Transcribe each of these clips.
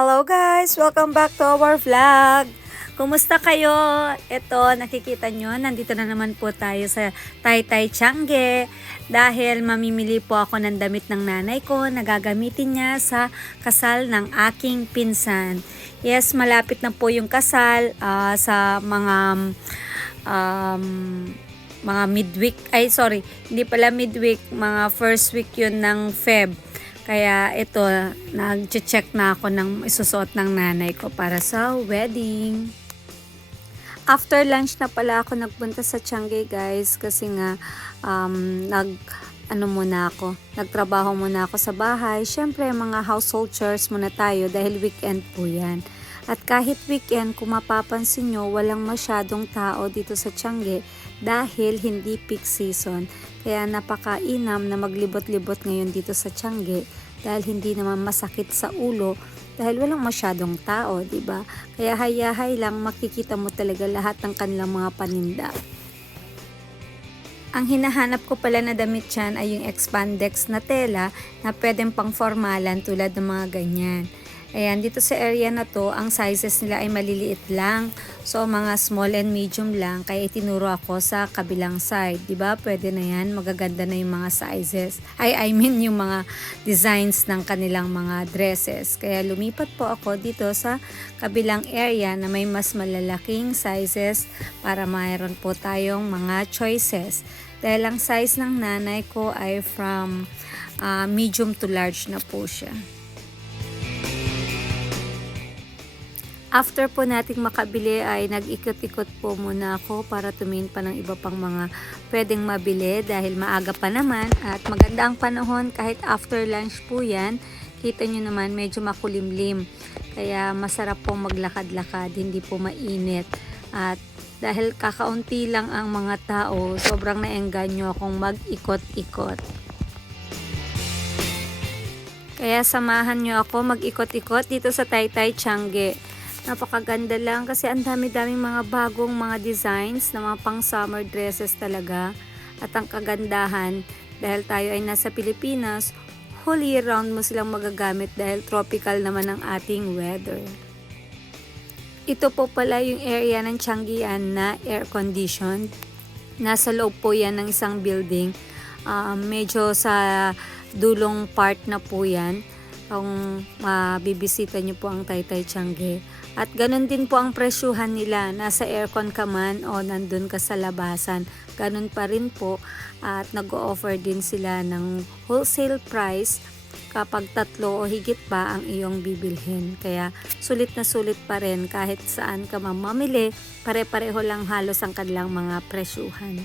Hello guys! Welcome back to our vlog! Kumusta kayo? Ito, nakikita nyo, nandito na naman po tayo sa Taytay Tiangge dahil mamimili po ako ng damit ng nanay ko na gagamitin niya sa kasal ng aking pinsan. Yes, malapit na po yung kasal sa mga midweek, hindi pala midweek, mga first week yun ng Feb. Kaya ito, nag-check na ako ng isusuot ng nanay ko para sa wedding. After lunch na pala ako nagpunta sa Tiangge guys kasi nga nagtrabaho muna ako sa bahay. Syempre mga household chores muna tayo dahil weekend po yan. At kahit weekend, kung mapapansin nyo, walang masyadong tao dito sa Tiangge dahil hindi peak season. Kaya napakainam na maglibot-libot ngayon dito sa Tiangge dahil hindi naman masakit sa ulo dahil walang masyadong tao, di ba? Kaya hayahay lang makikita mo talaga lahat ng kanilang mga paninda. Ang hinahanap ko pala na damit dyan ay yung expandex na tela na pwedeng pang formalan tulad ng mga ganyan. Ayan, dito sa area na to, ang sizes nila ay maliliit lang. So, mga small and medium lang. Kaya itinuro ako sa kabilang side. Diba? Pwede na yan. Magaganda na yung mga sizes. Yung mga designs ng kanilang mga dresses. Kaya lumipat po ako dito sa kabilang area na may mas malalaking sizes para mayroon po tayong mga choices. Dahil ang size ng nanay ko ay from medium to large na po siya. After po nating makabili ay nag-ikot-ikot po muna ako para tumingin pa ng iba pang mga pwedeng mabili dahil maaga pa naman at maganda ang panahon kahit after lunch po yan. Kita nyo naman medyo makulimlim kaya masarap pong maglakad-lakad, hindi po mainit. At dahil kakaunti lang ang mga tao, sobrang naengganyo akong mag-ikot-ikot. Kaya samahan nyo ako mag-ikot-ikot dito sa Taytay Tiangge. Napakaganda lang kasi ang dami-daming mga bagong mga designs na mga pang summer dresses talaga. At ang kagandahan, dahil tayo ay nasa Pilipinas, whole year round mo silang magagamit dahil tropical naman ang ating weather. Ito po pala yung area ng Tianggean na air conditioned. Nasa loob po yan ng isang building. Medyo sa dulong part na po yan. Kung mabibisita nyo po ang Taytay Tiangge. At ganun din po ang presyuhan nila. Nasa aircon ka man o nandun ka sa labasan. Ganun pa rin po. At nag-o-offer din sila ng wholesale price kapag 3 o higit pa ang iyong bibilhin. Kaya sulit na sulit pa rin kahit saan ka mamamili. Pare-pareho lang halos ang kanilang mga presyuhan.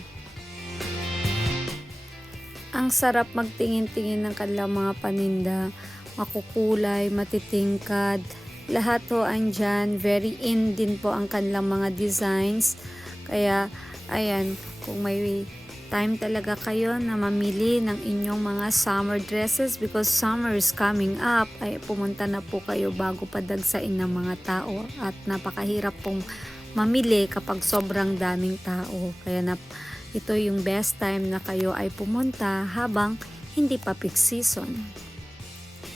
Ang sarap magtingin-tingin ng kanilang mga paninda. Makukulay, matitingkad. Lahat to andyan. Very in din po ang kanilang mga designs. Kaya, ayan, kung may time talaga kayo na mamili ng inyong mga summer dresses because summer is coming up, ay pumunta na po kayo bago padagsain ng mga tao. At napakahirap pong mamili kapag sobrang daming tao. Kaya ito yung best time na kayo ay pumunta habang hindi pa peak season.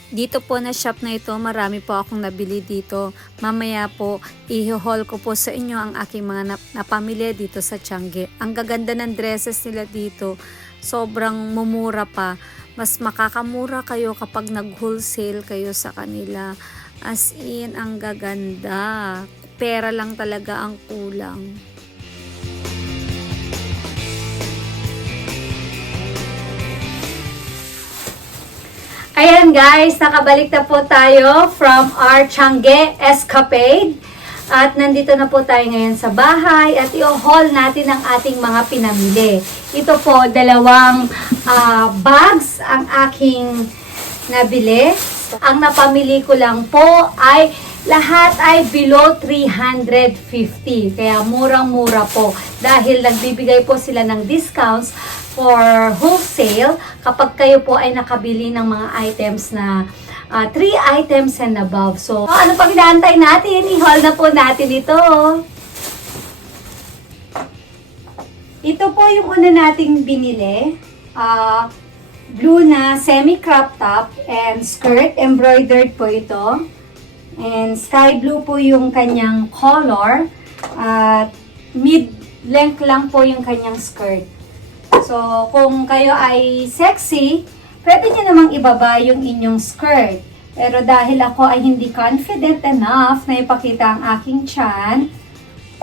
Dito po na shop na ito, marami po akong nabili dito. Mamaya po, i-haul ko po sa inyo ang aking mga napamili dito sa Tiangge. Ang gaganda ng dresses nila dito, sobrang mumura pa. Mas makakamura kayo kapag nag-wholesale kayo sa kanila. As in, ang gaganda. Pera lang talaga ang kulang. Ayan guys, nakabalik na po tayo from our Tiangge escapade. At nandito na po tayo ngayon sa bahay at i-haul natin ang ating mga pinamili. Ito po, 2 bags ang aking nabili. Ang napamili ko lang po ay lahat ay below 350. Kaya murang-mura po. Dahil nagbibigay po sila ng discounts for wholesale kapag kayo po ay nakabili ng mga items na 3 items and above. So, ano pang inaantay natin? I-haul na po natin ito. Ito po yung una nating binili. Blue na semi-crop top and skirt. Embroidered po ito. And sky blue po yung kanyang color. At mid-length lang po yung kanyang skirt. So, kung kayo ay sexy, pwede nyo namang ibaba yung inyong skirt. Pero dahil ako ay hindi confident enough na ipakita ang aking tiyan,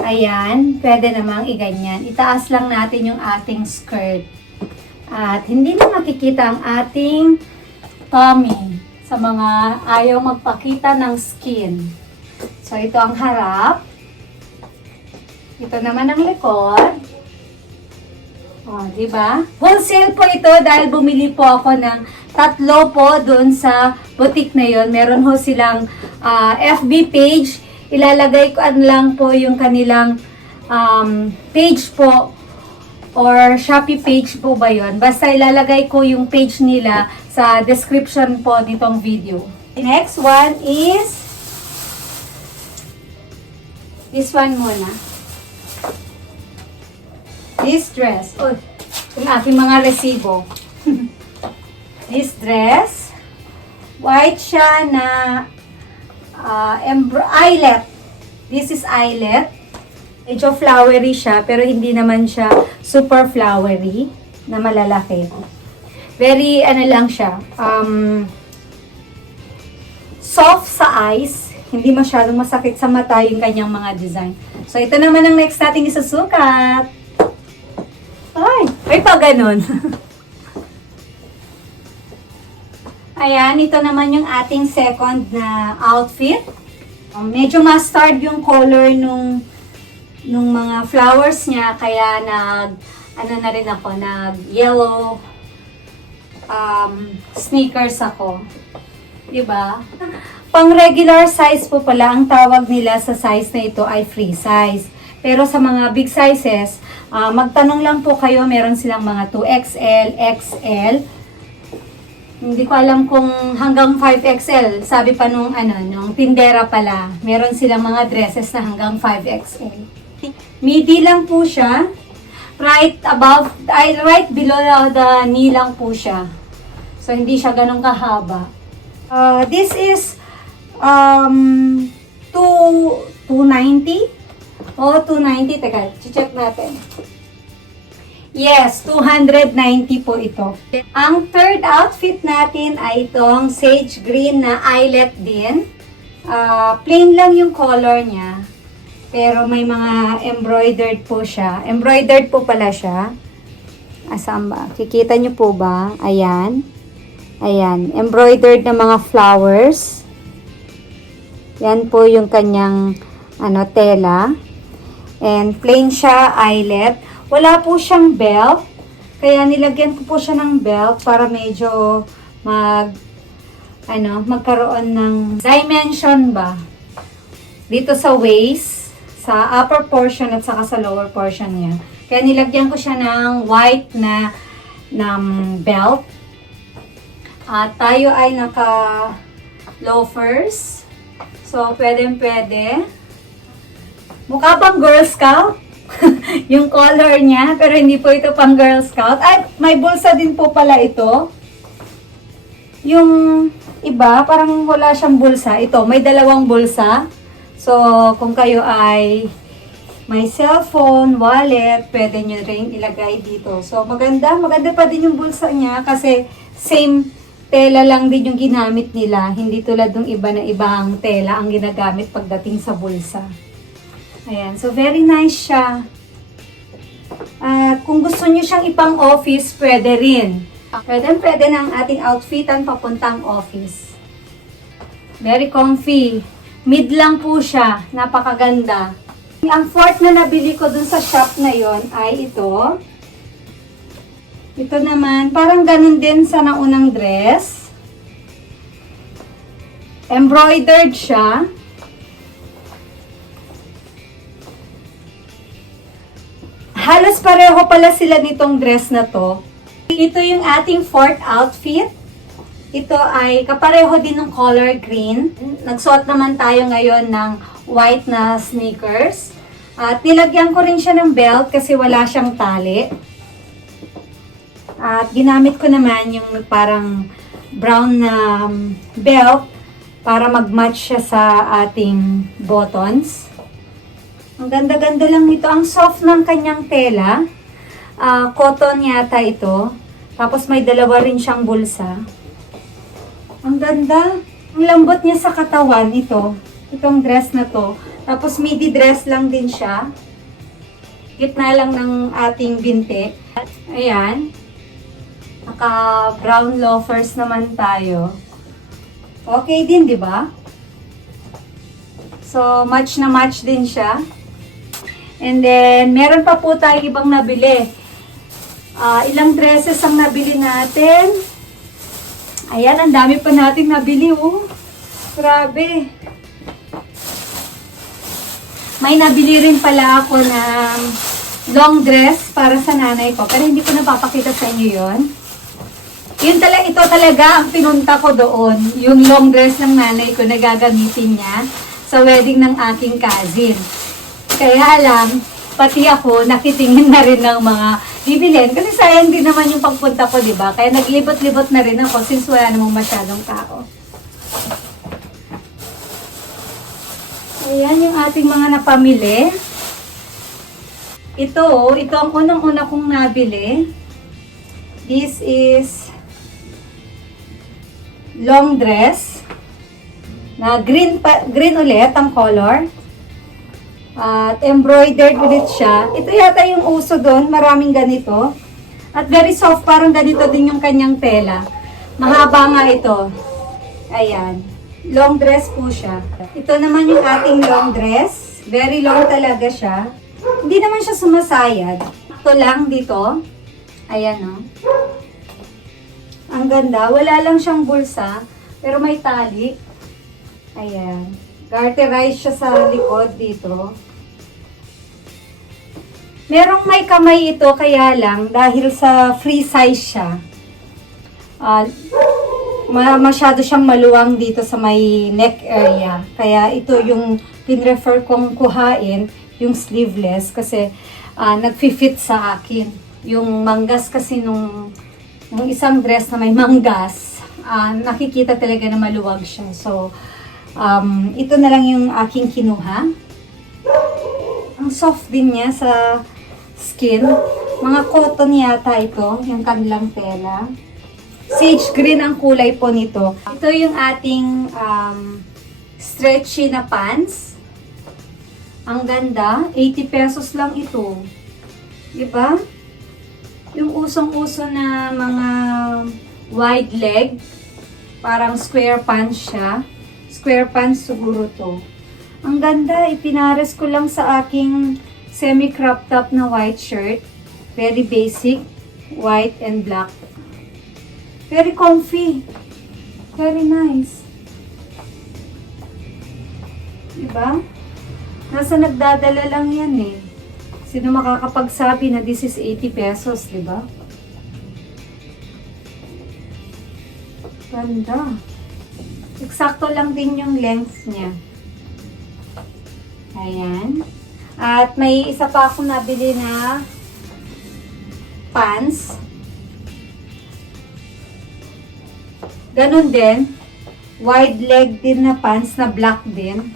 ayan, pwede namang iganyan. Itaas lang natin yung ating skirt. At hindi na makikita ang ating tummy sa mga ayaw magpakita ng skin. So, ito ang harap. Ito naman ang likod. O, diba? Wholesale po ito dahil bumili po ako ng 3 po doon sa boutique na yon. Meron ho silang FB page. Ilalagay ko lang po yung kanilang page po or Shopee page po ba yon. Basta ilalagay ko yung page nila sa description po nitong video. The next one is this one muna. This dress. Oh, yung aking mga resibo. This dress. White siya na eyelet. This is eyelet. Medyo flowery siya, pero hindi naman siya super flowery na malalaki. Very, lang siya, soft sa eyes. Hindi masyadong masakit sa mata yung kanyang mga design. So, ito naman ang next nating isusukat. Ay pa ganun. Ayan, ito naman yung ating second na outfit. Medyo mustard yung color nung mga flowers niya, kaya na rin ako, yellow sneakers ako. Diba? Pang regular size po pala, ang tawag nila sa size na ito ay free size. Pero sa mga big sizes, magtanong lang po kayo, meron silang mga 2XL, XL. Hindi ko alam kung hanggang 5XL. Sabi pa nung tindera pala, meron silang mga dresses na hanggang 5XL. Midi lang po siya. Right below the knee lang po siya. So, hindi siya ganun kahaba. This is 290. O, 290. Teka, check natin. Yes, 290 po ito. Ang third outfit natin ay itong sage green na eyelet din. Plain lang yung color niya. Pero may mga embroidered po siya. Embroidered po pala siya. Asan ba? Kikita nyo po ba? Ayan. Ayan. Embroidered na mga flowers. Yan po yung kanyang tela. And plain siya, eyelet. Wala po siyang belt. Kaya nilagyan ko po siya ng belt para medyo magkaroon ng dimension ba. Dito sa waist, sa upper portion at saka sa lower portion niya. Kaya nilagyan ko siya ng white na belt. At tayo ay naka loafers. So, pwede. Mukha bang Girl Scout? Yung color niya, pero hindi po ito pang Girl Scout. Ay, may bulsa din po pala ito. Yung iba, parang wala siyang bulsa. Ito, may 2 bulsa. So, kung kayo ay may cellphone, wallet, pwede nyo rin ilagay dito. So, maganda pa din yung bulsa niya kasi same tela lang din yung ginamit nila. Hindi tulad ng iba na ibang tela ang ginagamit pagdating sa bulsa. Ayan, so very nice siya. At kung gusto nyo siyang ipang office, pwede rin. Pwede na ang ating outfitan papuntang office. Very comfy. Mid lang po siya. Napakaganda. Ang fourth na nabili ko dun sa shop na yon ay ito. Ito naman, parang ganun din sa naunang dress. Embroidered siya. Halos pareho pala sila nitong dress na to. Ito yung ating fourth outfit. Ito ay kapareho din ng color green. Nagsuot naman tayo ngayon ng white na sneakers. At nilagyan ko rin siya ng belt kasi wala siyang tali. At ginamit ko naman yung parang brown na belt para mag-match siya sa ating buttons. Ang ganda-ganda lang nito. Ang soft ng kanyang tela. Cotton yata ito. Tapos may dalawa rin siyang bulsa. Ang ganda. Ang lambot niya sa katawan ito. Itong dress na to. Tapos midi dress lang din siya. Gitna lang ng ating binte. Ayan. Naka brown loafers naman tayo. Okay din, di ba? So, match na match din siya. And then, meron pa po tayo ibang nabili. Ilang dresses ang nabili natin. Ayan, ang dami pa nating nabili, oh. Grabe. May nabili rin pala ako ng long dress para sa nanay ko. Pero hindi ko napapakita sa inyo yun. Ito talaga ang pinunta ko doon. Yung long dress ng nanay ko na gagamitin niya sa wedding ng aking cousin. Kaya alam, pati ako nakitingin na rin ng mga bibilin. Kasi sayang din naman yung pagpunta ko, di ba? Kaya naglibot-libot na rin ako since wala namang masyadong tao. Ayan yung ating mga napamili. Ito ang unang-una kong nabili. This is long dress na green ulit ang color. At embroidered ulit siya. Ito yata yung uso doon. Maraming ganito. At very soft. Parang ganito din yung kanyang tela. Mahaba nga ito. Ayan. Long dress po siya. Ito naman yung ating long dress. Very long talaga siya. Hindi naman siya sumasayad. Ito lang dito. Ayan o. Ang ganda. Wala lang siyang bulsa. Pero may tali. Ayan. Garterized siya sa likod dito. Merong may kamay ito, kaya lang, dahil sa free size siya, masyado siyang maluwang dito sa may neck area. Kaya ito yung pinrefer kong kuhain, yung sleeveless, kasi nag-fit sa akin. Yung manggas kasi nung isang dress na may manggas, nakikita talaga na maluwag siya. So, ito na lang yung aking kinuha. Ang soft din niya sa skin. Mga cotton yata ito, yung kanilang tela. Sage green ang kulay po nito. Ito yung ating stretchy na pants. Ang ganda. 80 pesos lang ito. Diba? Yung usong-uso na mga wide leg. Parang square pants siya. Square pants siguro to. Ang ganda, ipinares ko lang sa aking semi-crop top na white shirt. Very basic, white and black. Very comfy. Very nice. Diba? Nasa nagdadala lang yan eh. Sino makakapagsabi na this is 80 pesos, diba? Ganda. Eksakto lang din yung length niya. Ayan. At may isa pa akong nabili na pants. Ganon din. Wide leg din na pants na black din.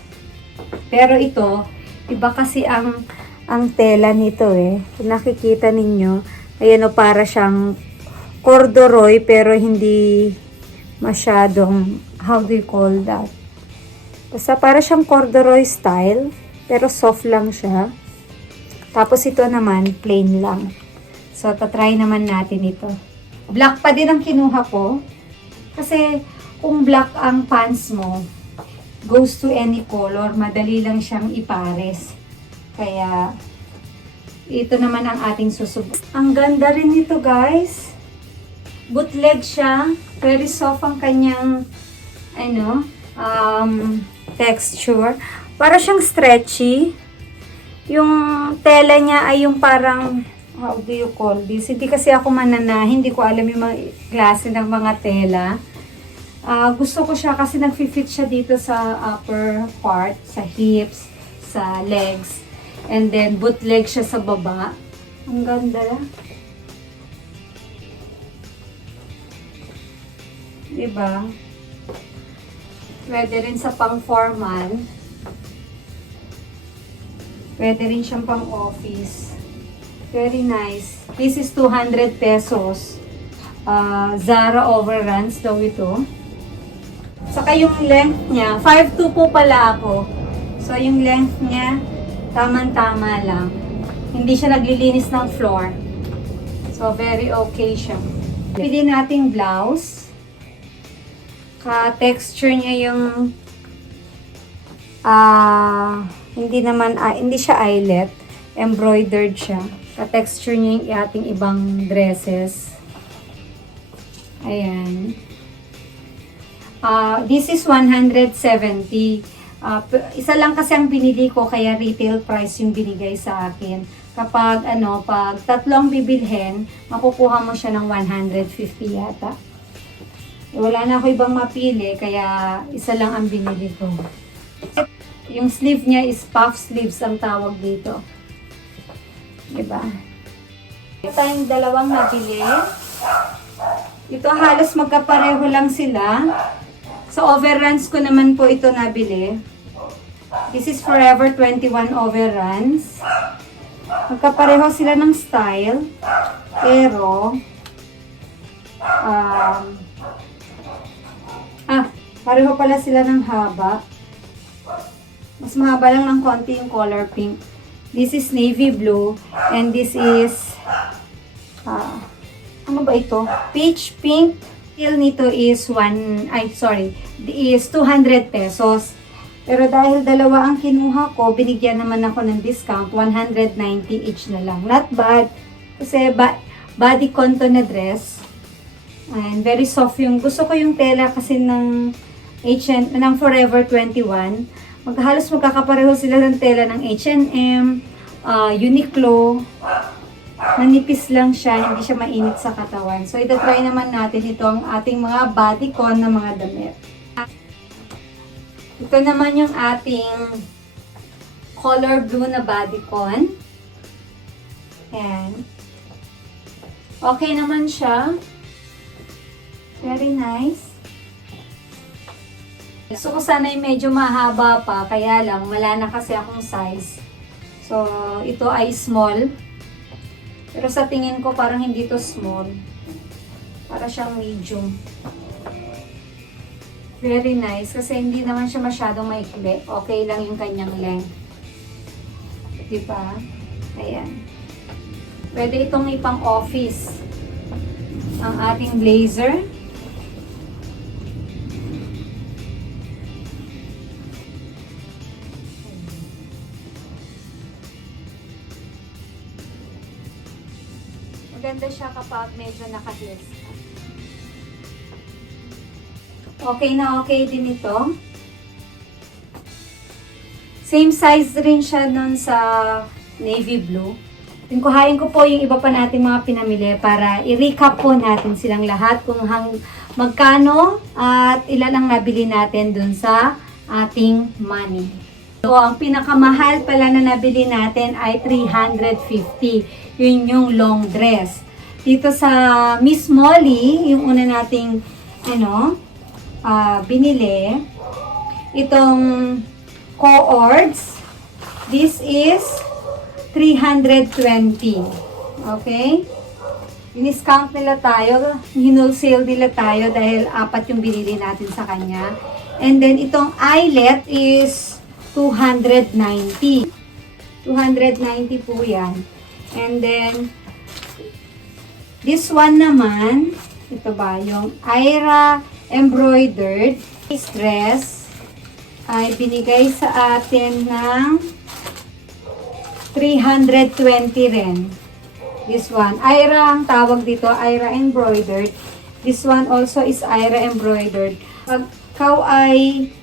Pero ito, iba kasi ang tela nito eh. Kung nakikita ninyo, ayan o, para siyang corduroy pero hindi masyadong, how do you call that? Basta para siyang corduroy style, pero soft lang siya. Tapos ito naman, plain lang. So, tatry naman natin ito. Black pa din ang kinuha ko. Kasi, kung black ang pants mo, goes to any color, madali lang siyang ipares. Kaya, ito naman ang ating susubok. Ang ganda rin nito, guys. Bootleg siya. Very soft ang kanyang, texture. Para siyang stretchy. Yung tela niya ay yung parang, how do you call this? Hindi kasi ako manana, hindi ko alam yung mga klase ng mga tela. Gusto ko siya kasi nag-fit siya dito sa upper part, sa hips, sa legs. And then bootleg siya sa baba. Ang ganda. Diba? Pwede rin sa pang formal. Pwede rin siyang pang office. Very nice. This is 200 pesos. Zara overruns daw ito. Saka yung length niya, 5'2" po pala ako. So yung length niya, tamang-tama lang. Hindi siya naglilinis ng floor. So very okay siya. Pili nating blouse. Ka-texture niya yung hindi siya eyelet. Embroidered siya. Ka-texture niya yung ating ibang dresses. Ayan. This is 170. Isa lang kasi ang binili ko kaya retail price yung binigay sa akin. Kapag pag tatlong bibilhin, makukuha mo siya ng 150 yata. Wala na ako ibang mapili kaya isa lang ang binili ko. Yung sleeve niya is puff sleeves ang tawag dito. Diba? Ito tayong dalawang nabili. Ito halos magkapareho lang sila. Sa overruns ko naman po ito nabili. This is Forever 21 overruns. Magkapareho sila ng style. Pero, pareho pala sila ng haba. Mas mahaba lang ng konti yung color pink. This is navy blue. And this is, ano ba ito? Peach pink. Nito is 200 pesos. Pero dahil dalawa ang kinuha ko, binigyan naman ako ng discount, 190 each na lang. Not bad. Kasi bodycon to na dress. And very soft yung, gusto ko yung tela kasi ng Forever 21. Halos magkakapareho sila ng tela ng H&M, Uniqlo. Nanipis lang siya, hindi siya mainit sa katawan. So, ito-try naman natin ito ang ating mga bodycon na mga damit. Ito naman yung ating color blue na bodycon. Ayan. Okay naman siya. Very nice. Gusto ko sana yung medyo mahaba pa, kaya lang, wala na kasi akong size. So, ito ay small. Pero sa tingin ko parang hindi to small. Para siyang medium. Very nice. Kasi hindi naman siya masyadong maikli. Okay lang yung kanyang length. Diba? Ayan. Pwede itong ipang office. Ang ating blazer. Maganda siya kapag medyo naka-heels. Okay na okay din ito. Same size rin siya nun sa navy blue. Kuhain ko po yung iba pa natin mga pinamili para i-recap po natin silang lahat kung magkano at ilan ang nabili natin dun sa ating money. So, ang pinakamahal pala na nabili natin ay 350. Yun yung long dress. Dito sa Miss Molly, yung una nating binili, itong cords, this is 320. Okay? Diniscount nila tayo, hinulsale nila tayo dahil 4 yung binili natin sa kanya. And then itong eyelet is 290. 290 po yan. And then, this one naman, ito ba, yung Aira embroidered dress ay binigay sa atin ng 320 rin. This one, Aira ang tawag dito, Aira embroidered. This one also is Aira embroidered. Pag ikaw ay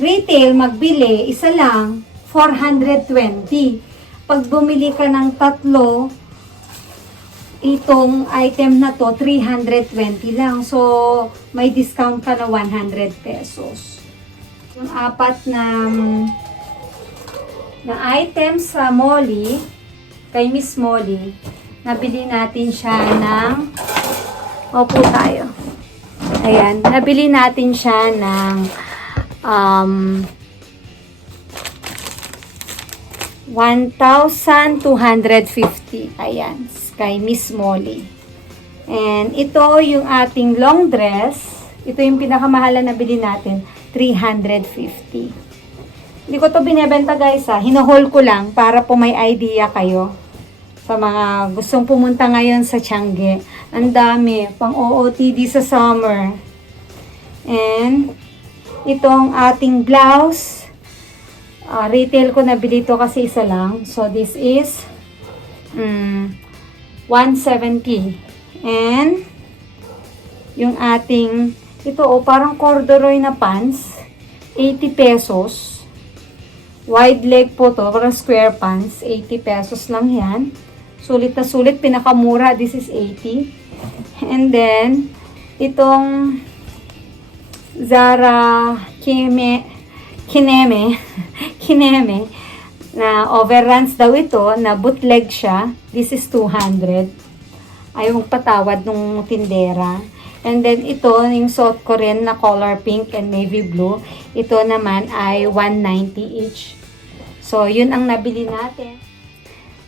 retail magbili, isa lang, 420. Pag bumili ka ng tatlo, itong item na to, 320 lang. So, may discount ka na 100 pesos. Yung 4 na items sa Molly, kay Miss Molly, nabili natin siya ng, opo tayo. Ayan, nabili natin siya ng 1,250. Ayan, kay Miss Molly. And ito yung ating long dress. Ito yung pinakamahal na nabili natin, 350. Hindi ko to binebenta guys ha. Hinohold ko lang para po may idea kayo. Sa mga gustong pumunta ngayon sa Tiange. Ang dami. Pang OOTD sa summer. And itong ating blouse. Retail ko nabili to kasi isa lang. So this is 170. And yung ating ito parang corduroy na pants. 80 pesos. Wide leg po to, parang square pants, 80 pesos lang yan. Sulit na sulit, pinakamura, this is 80. And then, itong Zara Kineme na overruns daw ito, na bootleg siya. This is 200. Ayaw magpatawad nung tindera. And then, ito, yung suot ko rin na color pink and navy blue. Ito naman ay 190 each. So, yun ang nabili natin.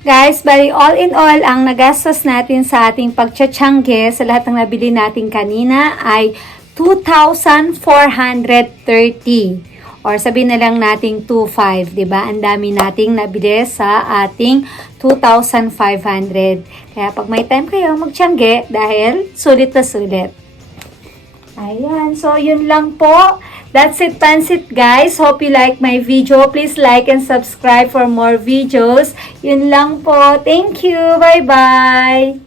Guys, bali all in all, ang nagastos natin sa ating pagtsatsyangge sa lahat ng nabili natin kanina ay 2,430. Or sabihin na lang nating 2,500, diba? Ang dami nating nabili sa ating 2,500. Kaya pag may time kayo, magtsyangge dahil sulit na sulit. Ayan, so yun lang po. That's it, Pansit guys. Hope you like my video. Please like and subscribe for more videos. Yun lang po. Thank you. Bye-bye.